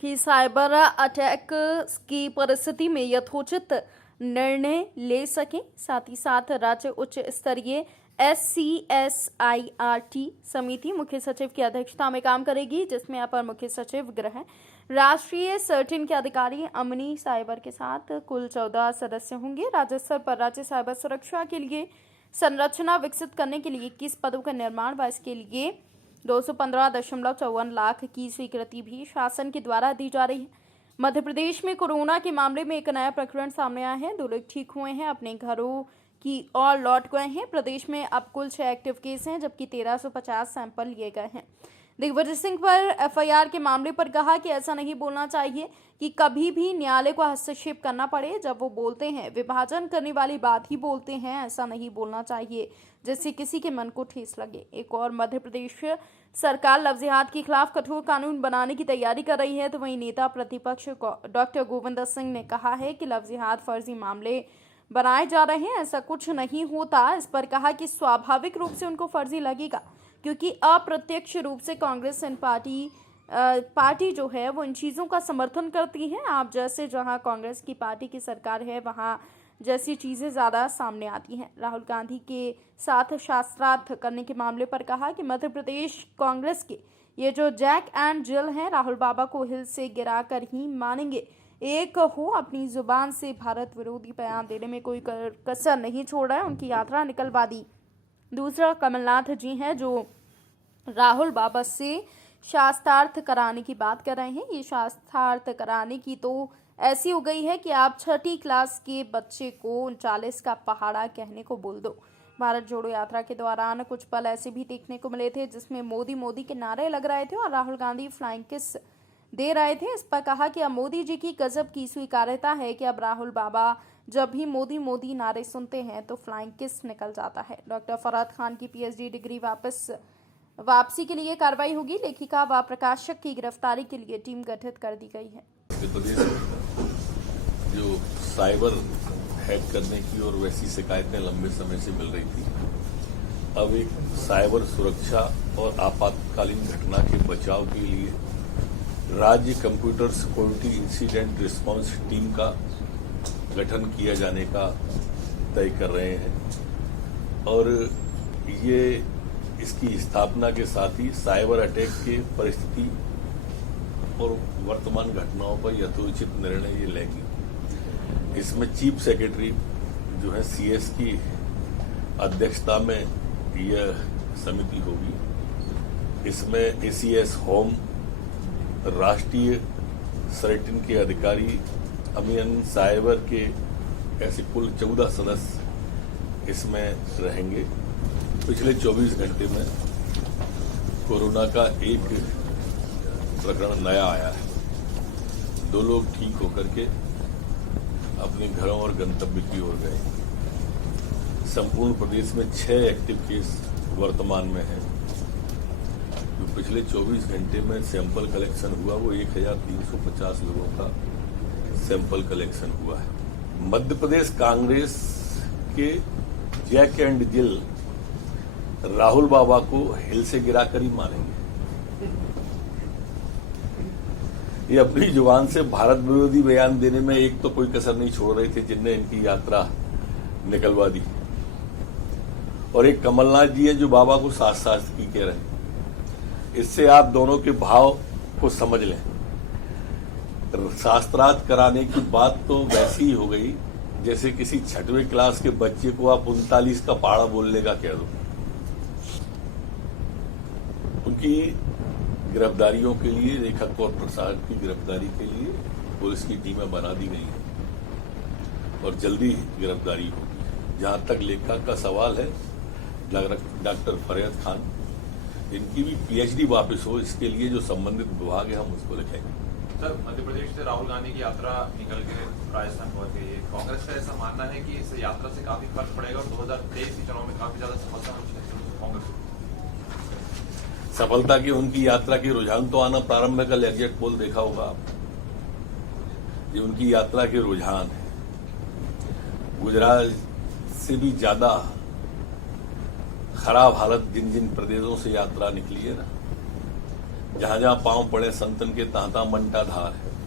क्योंकि cyber attack की परिस्थिति में यथोचित निर्णय ले सकें। साथ ही साथ राज्य उच्च स्तरीय SCSIRT समिति मुख्य सचिव की अध्यक्षता में काम करेगी, जिसमें अपर मुख्य सचिव गृह, राष्ट्रीय सर्टिन के अधिकारी अमनी साइबर के साथ कुल 14 सदस्य होंगे। राज्य स्तर पर राज्य साइबर सुरक्षा के लिए संरचना विकसित करने के लिए 21 पदों का निर्माण व इसके लिए 215.54 लाख की स्वीकृति भी शासन के द्वारा दी जा रही है। मध्य प्रदेश में कोरोना के मामले में एक नया प्रकरण सामने आया है। 2 लोग ठीक हुए हैं, अपने घरों की ओर लौट गए हैं। प्रदेश में अब कुल 6 एक्टिव केस हैं, जबकि 1350 सैंपल लिए गए हैं। दिग्विजय सिंह पर FIR के मामले पर कहा कि ऐसा नहीं बोलना चाहिए कि कभी भी न्यायालय को हस्तक्षेप करना पड़े। जब वो बोलते हैं विभाजन करने वाली बात ही बोलते हैं, ऐसा नहीं बोलना चाहिए जिससे किसी के मन को ठेस लगे। एक और मध्य प्रदेश सरकार लव जिहाद के खिलाफ कठोर कानून बनाने की तैयारी कर रही है, तो वहीं नेता प्रतिपक्ष डॉक्टर गोविंद सिंह ने कहा है कि लव जिहाद फर्जी मामले बनाए जा रहे हैं, ऐसा कुछ नहीं होता। इस पर कहा कि स्वाभाविक रूप से उनको फर्जी लगेगा, क्योंकि अप्रत्यक्ष रूप से कांग्रेस इन पार्टी जो है वो इन चीज़ों का समर्थन करती है। आप जैसे जहां कांग्रेस की पार्टी की सरकार है, वहां जैसी चीज़ें ज़्यादा सामने आती हैं। राहुल गांधी के साथ शास्त्रार्थ करने के मामले पर कहा कि मध्य प्रदेश कांग्रेस के ये जो जैक एंड जिल हैं, राहुल बाबा को हिल से गिरा कर ही मानेंगे। एक हो अपनी जुबान से भारत विरोधी बयान देने में कोई कसर नहीं छोड़ रहा है, उनकी यात्रा निकलवा दी। दूसरा कमलनाथ जी हैं, जो राहुल बाबा से शास्त्रार्थ कराने की बात कर रहे हैं। ये शास्त्रार्थ कराने की तो ऐसी हो गई है कि आप 6ठी क्लास के बच्चे को 39 का पहाड़ा कहने को बोल दो। भारत जोड़ो यात्रा के दौरान कुछ पल ऐसे भी देखने को मिले थे जिसमें मोदी मोदी के नारे लग रहे थे और राहुल गांधी फ्लाइंग किस दे रहे थे। इस पर कहा कि अब मोदी जी की गजब की स्वीकार्यता है कि अब राहुल बाबा जब भी मोदी मोदी नारे सुनते हैं तो फ्लाइंग किस निकल जाता है। डॉक्टर फरहाद खान की PhD डिग्री वापसी के लिए कार्रवाई होगी। लेखिका व प्रकाशक की गिरफ्तारी के लिए टीम गठित कर दी गई है। मध्य प्रदेश में जो साइबर हैक करने की और वैसी शिकायतें लंबे समय से मिल रही थी, अब एक साइबर सुरक्षा और आपातकालीन घटना के बचाव के लिए राज्य computer security incident response team का गठन किया जाने का तय कर रहे हैं और ये इसकी स्थापना के साथ ही साइबर अटैक के परिस्थिति और वर्तमान घटनाओं पर यथोचित निर्णय ये लेगी। इसमें चीफ सेक्रेटरी जो है CS की अध्यक्षता में यह समिति होगी। इसमें ACS होम, राष्ट्रीय सर्टिन के अधिकारी, अमीन साइबर के ऐसे कुल 14 सदस्य इसमें रहेंगे। पिछले 24 घंटे में कोरोना का एक प्रकरण नया आया है। 2 लोग ठीक होकर के अपने घरों और गंतव्य की ओर गए। संपूर्ण प्रदेश में 6 एक्टिव केस वर्तमान में हैं। जो पिछले 24 घंटे में सैंपल कलेक्शन हुआ वो 1350 लोगों का सैंपल कलेक्शन हुआ है। मध्य प्रदेश कांग्रेस के जैक एंड जिल राहुल बाबा को हिल से गिराकर ही मानेंगे। ये अपनी जुबान से भारत विरोधी बयान देने में एक तो कोई कसर नहीं छोड़ रहे थे, जिनने इनकी यात्रा निकलवा दी, और एक कमलनाथ जी हैं जो बाबा को शास्त्रार्थ की कह रहे हैं। इससे आप दोनों के भाव को समझ लें। शास्त्रार्थ कराने की बात तो वैसी ही हो गई जैसे किसी 6वीं क्लास के बच्चे को आप 39 का पहाड़ा बोलने का कह दो। उनकी गिरफ्तारियों के लिए, रेखा कौर प्रसाद की गिरफ्तारी के लिए पुलिस की टीमें बना दी गई हैं और जल्दी गिरफ्तारी होगी। जहां तक लेखा का सवाल है, डॉक्टर फरहाद खान, इनकी भी PhD वापस हो, इसके लिए जो संबंधित विभाग है हम उसको लिखेंगे। सर, मध्य प्रदेश से राहुल गांधी की यात्रा निकल के राजस्थान पहुंच गई है। कांग्रेस का ऐसा मानना है कि इस यात्रा से काफी फर्क पड़ेगा और 2023 के चुनाव में काफी ज्यादा समस्या हो सकती है कांग्रेस। सफलता की उनकी यात्रा के रुझान तो आना प्रारंभ है। कल एग्जिट पोल देखा होगा आप, ये उनकी यात्रा के रुझान है। गुजरात से भी ज्यादा खराब हालत जिन जिन प्रदेशों से यात्रा निकली है ना, जहां जहां पांव पड़े संतन के तांता मंटा धार है।